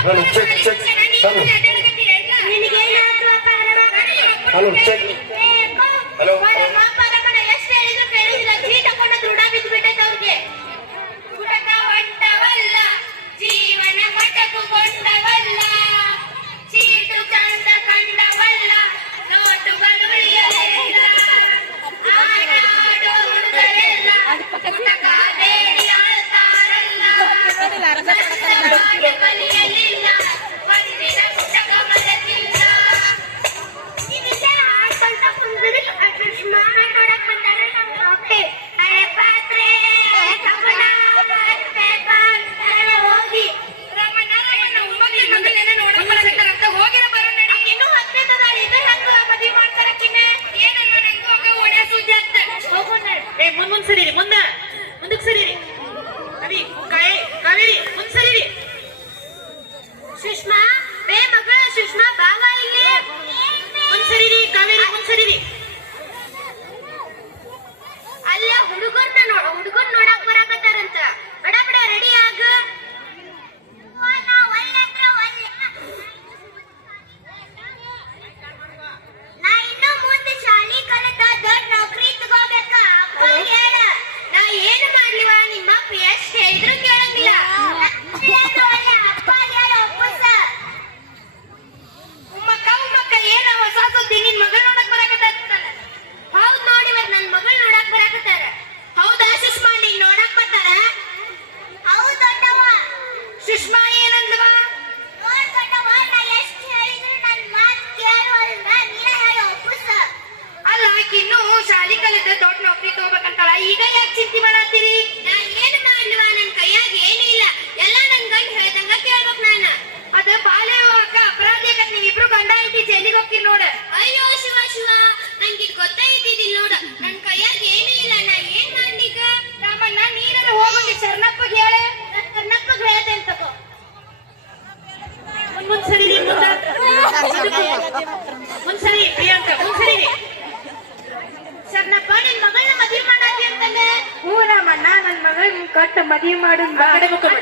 Hello, check. Hello. Hello, check. Hello. ಜೀವನ ಮಟಕುಗೊಂಡವಲ್ಲ ಚೀಟು ಚಂದ ಕಂಡವಲ್ಲ ನೋಟುಗಳು ಉಳಿಯಲಿಲ್ಲ ಆಡಾಡೋ ಹುಡುಗರೆಲ್ಲ ಪುಟಕ ಬೇಡಿ ಆಳ್ತಾರಲ್ಲ ಕಲಿಯಲಿಲ್ಲ ಒಂದಿನ ಪುಟಕ ಮಲಗಿಲ್ಲ ಇದಿಲ್ಲ ಸ್ವಲ್ಪ ಕುಂದಿರಿ ನೋಡಕ್ ಬಂದಾರೆ ಓಕೆ ಅರೆ ಪಾತ್ರೆ ಕವನ ಹೋಗಿ ರಮಣ ಮಗನ ನೋಡಕ್ ಬರಕತ್ತಾರಂತ ಹೋಗಿರ ಬರೋಣ ಇನ್ನೂ ಹತ್ತನೇದ ಇದು ಹೆಂಗ ಮದ್ವಿ ಮಾಡ್ತಾರಕ್ಕಿನ್ನ ಏನನ್ನ ನಂಗೆ ಒಳ್ಳೆ ಸುದ್ದಿ ಅಂತ ಹೋಗೋಣ ಮುಂದ್ ಸರಿರಿ ಮುಂದಕ್ಕೆ ಸರಿರಿ ಅವಿ ಕಾವೇರಿ ಮುಂದ್ ಸರಿರಿ ಸುಷ್ಮಾ ಬೇ ಮಗಳ ಸುಷ್ಮಾ ಬಾವ ಇಲ್ಲಿ ಮುಂದ್ ಸರಿರಿ ಕಾವೇರಿ ಮುಂದ್ ಸರಿರಿ ಅಲ್ಲ ಹುಡುಗರ್ನ ನೋಡಕ್ ಬರಾಕತ್ತಾರಂತ ಬಡ ರೆಡಿ ಆಗ ನಾ ಇನ್ನು ಮುಂದೆ ಶಾಲಿ ಕಲಿತ ದೊಡ್ಡ ನೌಕರಿ ತಗೋಬೇಕ ಅಪ್ಪ ಹೇಳ ನಾ ಏನು ಮಾಡ್ಲಿವ ನಿಮ್ಮಪ್ಪ ಎಷ್ಟ್ ಹೇಳಿದ್ರು ಕೇಳಂಗಿಲ್ಲ ಅಪ್ಪ ಹೇಳ ಒಪ್ಪಸ ಉಮ್ಮಕ್ಕ ಏನ ಹೊಸ ಸುದ್ದಿ ನಿನ್ ಮಗಳು ನೋಡಕ್ ಬರಾಕತ್ತಾರ ಹೌದ್ ನೋಡಿ ಇವತ್ ನನ್ ಮಗಳು ನೋಡಕ್ ಬರಾಕತ್ತಾರ ಹೌದಾ ಸುಷ್ಮಾ ನೀನ್ ನೋಡಕ್ ಬರ್ತಾರ ಹೌದ್ ದೊಡ್ಡವ ಸುಷ್ಮಾ ಏನಂದವ ನೋಡ್ ದೊಡ್ಡವ ನಾ ಎಷ್ಟ್ ಹೇಳಿದ್ರು ನನ್ ಮಾತ್ ಕೇಳುವಲ್ದ ನೀನ ಹೇಳಿ ಒಪ್ಪುಸ ಅಲ್ಲ ಆಕಿನ್ನು ಶಾಲಿ ಕಲಿತ ದೊಡ್ಡ ನೌಕರಿ ತಗೋಬೇಕಂತಾಳ ಈಗ ಯಾಕೆ ಚಿಂತೆ ಮಾಡತ್ತೀರಿ ನಾ ಏನ್ ಮಾಡ್ಲಿವ ನನ್ ಕೈಯಾಗ ಏನೂ ಇಲ್ಲ ಎಲ್ಲ ನನ್ ಗಂಡ ಹೇಳ್ದಂಗ ಕೇಳ್ಬೇಕು ನಾನ ಅದ ಬಾಲ್ಯ ಅಕ್ಕ ಅಪರಾಧಿ ಆಗತ್ ನೀವಿಬ್ರು ಗಂಡ ಐತಿ ಜೈಲಿಗೆ ಹೋಗ್ತೀರಿ ನೋಡ ಅಯ್ಯೋ ಶಿವ ನಂಗೆ ಇದು ಗೊತ್ತಾಯ್ತಿದ್ದಿಲ್ಲ ನೋಡ ನನ್ ಕೈಯಾಗ ಏನೂ ಇಲ್ಲ ನಾ ಏನ್ ಮಾಡ್ಲಿಕ್ಕ ರಾಮಣ್ಣ ನೀರನ್ನ ಹೋಗಿ ಶರಣಪ್ಪಗೆ ಹೇಳ ಶರಣಪ್ಪಗೆ ಹೇಳ್ದೆ ಅಂತ ತಗೋ ಮುಂದ್ ಸರಿರಿ ಮುಂದ್ ಸರಿ ಪ್ರಿಯಾಂಕ ಮುಂದ್ ಸರಿರಿ ಶರಣಪ್ಪ ನಿನ್ ಮಗಳನ್ನ ಮದ್ವೆ ಮಾಡಾತಿ ಅಂತಂದೆ ಹೂ ರಾಮಣ್ಣ ನನ್ ಮಗಳ್ ಕಟ್ಟ ಮದ್ವಿ ಮಾಡು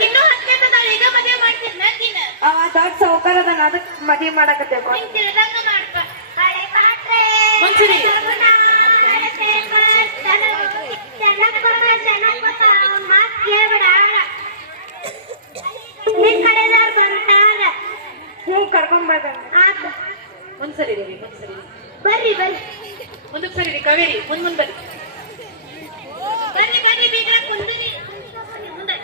ಇನ್ನೂ ಹತ್ತನೇದ ಈಗ ಮದ್ವೆ ಮಾಡ್ತಿದ್ನ ನೀನ ಅವ ದೊಡ್ಡ ಸಾವುಕಾರ ಅದನ್ನ ಅದಕ್ ಮದ್ವಿ ಮಾಡಕತ್ತೇವ ನಿನ್ ತಿಳಿದಂಗ ಮಾಡ್ಪ ಹಳೆ ಪಾತ್ರೆ ಮುಂದ್ ಸರಿ ಅವ್ನ್ ಮಾತ್ ಕೇಳ್ಬೇಡ ನಿನ್ ಕಡೆದವ್ರು ಬರ್ತಾರ ಹೂ ಕರ್ಕೊಂಡ್ ಬರ್ತಾನ ಆತ ಮುಂದ್ ಸರಿರಿ ಬರ್ರಿ ಮುಂದಕ್ಕೆ ಸರಿರಿ ಕಾವೇರಿ ಮುಂದ್ ಬರ್ರಿ ಬೀಗ್ರ ಕುಂದಿರಿ ಮುಂದೆ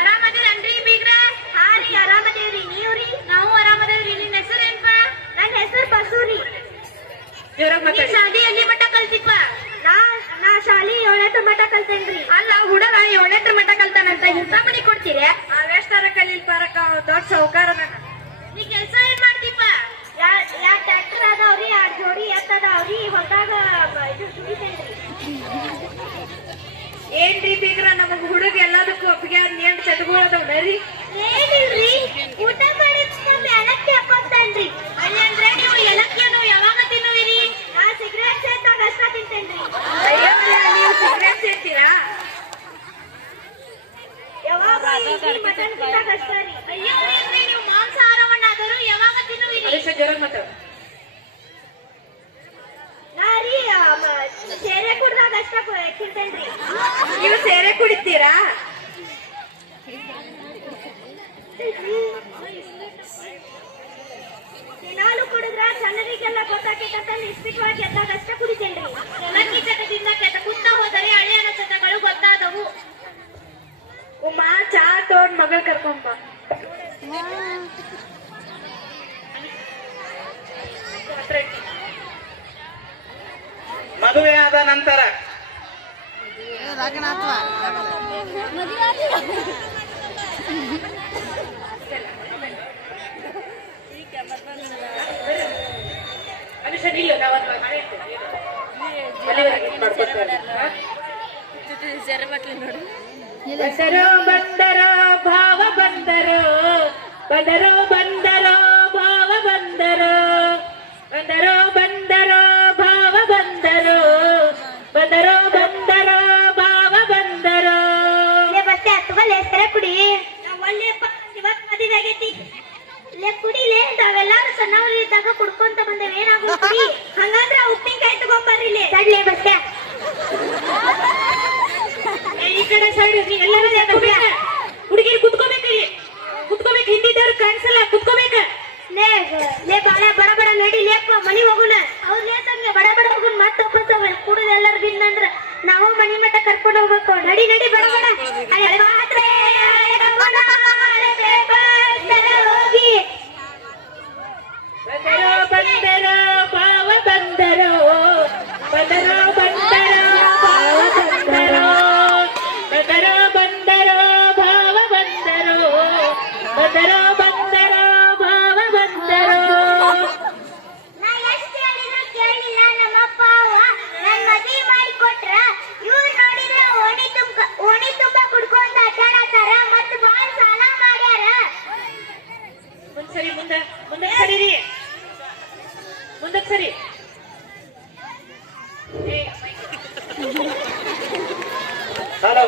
ಆರಾಮದಿರನ್ರಿ ಬೀಗ್ರ ಹಾ ರೀ ಆರಾಮದೇವ್ರಿ ನೀವ್ರಿ ನಾವು ಆರಾಮದೇವ್ರಿ ನಿನ್ ಹೆಸರೇನ್ಪ ನನ್ನ ಹೆಸರು ಬಸೂರಿ ಜೋರಾಗಿ ನೀ ಮಾತಾಡಿ ಶಾಲಿ ಎಲ್ಲಿ ಮಟ್ಟ ಕಲ್ತಿಪ್ಪ ನಾ ಶಾಲಿ 7ನೇ ಮಟ್ಟ ಕಲ್ತೇನ್ರಿ ಅಲ್ಲ ಹುಡುಗ 7ನೇ ಮಟ್ಟ ಕಲ್ತಾನಂತ ಇಂಥ ಮನಿ ಕೊಡ್ತೀರಿ ಅವೆಷ್ಟಾರ ಕಲೀಲ್ ಪಾರಕ ದೊಡ್ಡ ಸಾವುಕಾರ ಅದಾನ ನೀ ಕೆಲ್ಸ ಏನ್ ಮಾಡ್ತಿಪ್ಪ ಯಾ ಟ್ರ್ಯಾಕ್ಟರ್ ಅದಾವ್ರಿ 2 ಜೋಡಿ ಎತ್ತ ಅದಾವ್ರಿ ಹೊಲ್ದಾಗ ಇದು ಸುಡಿತೇನ್ರಿ ಏನ್ರಿ ಬೀಗ್ರ ನಮಗ್ ಹುಡುಗ ಎಲ್ಲದಕ್ಕೂ ಒಪ್ಪಿಗೆ ಏನ್ ಚಟಗಳು ಅದಾವ್ರಿ ಏನಿಲ್ರಿ ಊಟ ಮಾಡಿ ಏಲಕ್ಕಿ ಹಾಕೊಂತೇನ್ರಿ ಅಲ್ಲಂದ್ರೆ ನೀವು ಏಲಕ್ಕಿಯನ್ನು ಯಾವಾಗ ತಿನ್ನುವಿರಿ ನಾ ಸಿಗರೇಟ್ ಸೇತಾಗ ಅಷ್ಟ ತಿಂತೇನ್ರಿ ಅಯ್ಯೋ ನೀವು ಸಿಗರೇಟ್ ಸೇರ್ತೀರಾ ಯಾವಾಗ ಮಟನ್ ತಿಂದಾಗ ಅಷ್ಟ ರೀ ಅಯ್ಯೋ ಏನ್ರಿ ನೀವು ಮಾಂಸಾಹಾರವನ್ನಾದರೂ ಯಾವಾಗ ತಿನ್ನುವಿರಿ ಅದೇ ಜೋರಾಗಿ ಮಾತಾಡು ನಾ ರೀ ಸೇರೆ ಕುಡ್ದಾಗ ಅಷ್ಟ ತಿಂತೇನ್ರಿ ನೀವು ಸೇರೆ ಕುಡಿತೀರಾ ದಿನಾಲು ಕುಡಿದ್ರ ಜನರಿಗೆಲ್ಲ ಗೊತ್ತಾಗ್ತಕ್ಕಂತ ನಿಶ್ಚಿತವಾಗಿ ಎದ್ದಾಗ ಅಷ್ಟ ಕುಡಿತೇನ್ರಿ ಏಲಕ್ಕಿ ಚಟದಿಂದ ಕೆಟ್ಟ ಕುತ್ತ ಹೋದರೆ ಹಳೆಯ ಚಟಗಳು ಗೊತ್ತಾದವು ಉಮ್ಮ ಚಾ ತೋಡ್ ಮಗಳ ಕರ್ಕೊಂಬ ಮದುವೆ ಆದ ನಂತರ ಅನುಷ ನಿಲ್ಲು ನಾವೊಂದು ಅಲ್ಲಿವರೆಗೆ ಮಾಡ್ಕೊತಾರೆ ಬಂದರೋ ಬಂದರೋ ಭಾವ ಬಂದರೋ ಬಂದರೋ ಬಂದರೋ ಭಾವ ಬಂದರೋ ಬಂದರೋ ಬಂದರೋ ಭಾವ ಬಂದರೋ ಬಂದರೋ ಬಂದರೋ ಭಾವ ಬಂದರೋ ಬಸ್ತೆ ಹತ್ತುವಲ್ಲಿ ಹೆಸರೇ ಕುಡಿ ಒಳ್ಳೆಪ್ಪ ಇವತ್ತು ಮದುವೆ ಆಗೈತಿ ಕುಡಿಲೇ ನಾವೆಲ್ಲಾರು ಸಣ್ಣವ್ರು ಇದ್ದಾಗ ಕುಡ್ಕೊಂತ ಬಂದೇವೆ ಏನಾಗು ಕುಡಿ ಹಂಗಂದ್ರ ಉಪ್ಪಿನಕಾಯಿ ತಗೊಂಬರ್ರಿ ಇಲ್ಲಿ ತಡ್ಲೇ ಬಸ್ತೆ ಈ ಕಡೆ ಸೈಡ್ ಎಲ್ಲರೂ ಹುಡುಗಿರು ಕುತ್ಕೋಬೇಕು ಹಿಂದಿದ್ದವ್ರು ಕಾಣಿಸಲ್ಲ ಕುತ್ಕೋಬೇಕ ಲೇ ಬಾಳ ಬಡ ಬಡ ನಡಿ ಲೇಪ ಮನಿ ಹೋಗುಣ ಅವ್ರು ಲೇಸಂಗೆ ಬಡ ಬಡ ಹೋಗುನ್ ಮತ್ತೆ ಒಪ್ಪಂತವ ಕುಡಿದ ಎಲ್ಲರೂ ಬಿನ್ನಂದ್ರ ನಾವು ಮನಿ ಮಠ ಕರ್ಕೊಂಡು ಹೋಗ್ಬೇಕು ನಡಿ ನಡಿ ಬಡ ಬಡ ಹೋಗಿ ಬಂದರೋ ಬಂದರೋ ಭಾವ ಬಂದರೋ ಬಂದರೋ ಬಂದರೋ ಭಾವ ಬಂದರೋ ಬಂದರೋ ಬಂದರೋ ಭಾವ ಬಂದರೋ ಬಂದರೋ ಬಂದರೋ ಭಾವ ಬಂದರೋ ನಾ ಎಷ್ಟು ಹೇಳಿದ್ರು ಕೇಳಿಲ್ಲ ನಮ್ಮಪ್ಪ ನನ್ ಮದುವೆ ಮಾಡಿ ಕೊಟ್ರ ಇವ್ರು ನೋಡಿದ್ರ ಓಣಿ ತುಂಬಾ ಕುಡ್ಕೊಂತ ಅಡ್ಡಾಡತಾರ ಮತ್ತ ಬಾಳ ಸಾಲ ಮಾಡ್ಯಾರ ಮುಂದೆ ಸರಿ ಮುಂದಕ್ಕೆ ಸರಿ ಹಲೋ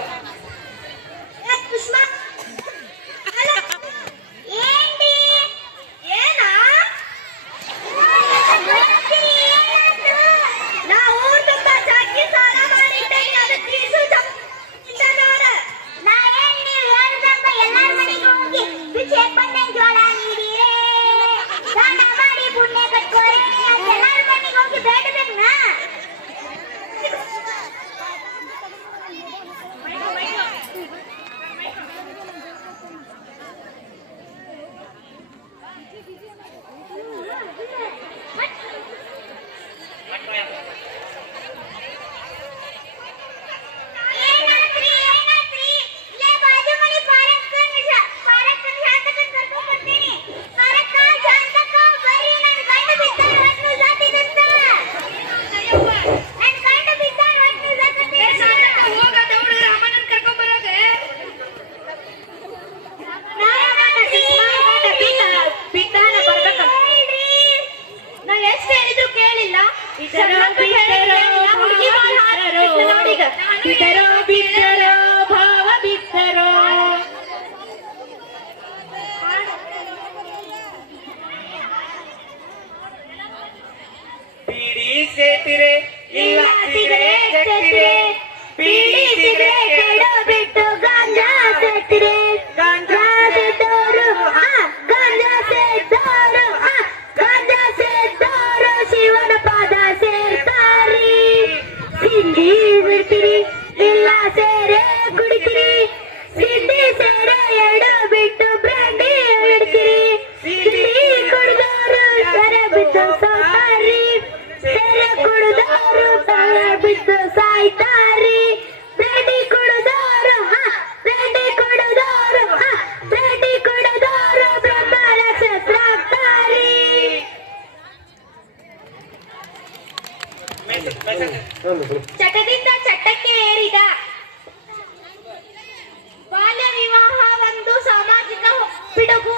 ಪುಷ್ಪ ಏನ್ರಿ ಏನಾ ನಾ ಊರ್ ತುಂಬಾ ಜಾಸ್ತಿ ಸಾಲ ಮಾಡಿದ್ದೇನೆ ಅದು ತೀರ್ಸು ನೋಡ ನಾ ಏನ್ ನೀವ್ ಹೇಳ್ದಂಗ ಎಲ್ಲಾರ ಮನೆಗೆ ಹೋಗಿ ಭಿಕ್ಷೆ ಬಂದೆ ಜೋಳ ನೀಡಿ ದಾನ ಮಾಡಿ ಪುಣ್ಯ ಕಟ್ಕೋರೆ ಎಲ್ಲಾರ ಮನೆಗೆ ಹೋಗಿ ಬೇಡಬೇಕನಾ ನಾ ಎಷ್ಟು ಹೇಳಿದ್ರು ಕೇಳಿಲ್ಲ ಬಿದ್ದರೋ ಬಿದ್ದರೋ ಭಾವ ಬಿದ್ದರೋ ಬೀಡಿ ಸೇತಿರೆ ಇಲ್ಲ ಸಿಗರೇಟ್ ಸೇತಿರೆ ಬೀಡಿ ಸಿಗರೇಟ್ ಬಿಟ್ಟು ಗಾಂಜಾ ಸೇರ್ತಿರೆ ಗಾಂಜಾ ಸೇದೋರು ಗಾಂಜಾ ಸೇದೋರು ಗಾಂಜಾ ಸೇದೋರು ಶಿವನ ಪಾದ ಸೇರ್ತಾರಿ ಸಿಂಧಿ ಬಿಡ್ತೀರಿ ಇಲ್ಲ ಸೇರೆ ಕುಡಿತೀರಿ ಸಿಂಧಿ ಸೇರೆ ಎರಡು ಬಿಟ್ಟು ಬ್ರಾಂಡಿ ಹಿಡ್ತೀರಿ ಸಿಂಧಿ ಕುಡಿದವರು ಸೆರೆ ಬಿಟ್ಟು ಸಾಯ್ತಾರಿ ಸೆರೆ ಕುಡಿದವರು ಸೆರೆ ಬಿಟ್ಟು ಸಾಯ್ತಾರಿ ಬ್ರಾಂಡಿ ಕುಡಿದವರು ಬ್ರಾಂಡಿ ಕುಡಿದವರು ಬ್ರಾಂಡಿ ಕುಡಿದವರು ಬ್ರಹ್ಮ ರಾಕ್ಷಸರಾಗ್ತಾರಿ ಚಟದಿಂದ ಚಟಕ್ಕೆ ಏರಿದ ಬಾಲ್ಯ ವಿವಾಹ ಒಂದು ಸಾಮಾಜಿಕ ಪಿಡುಗು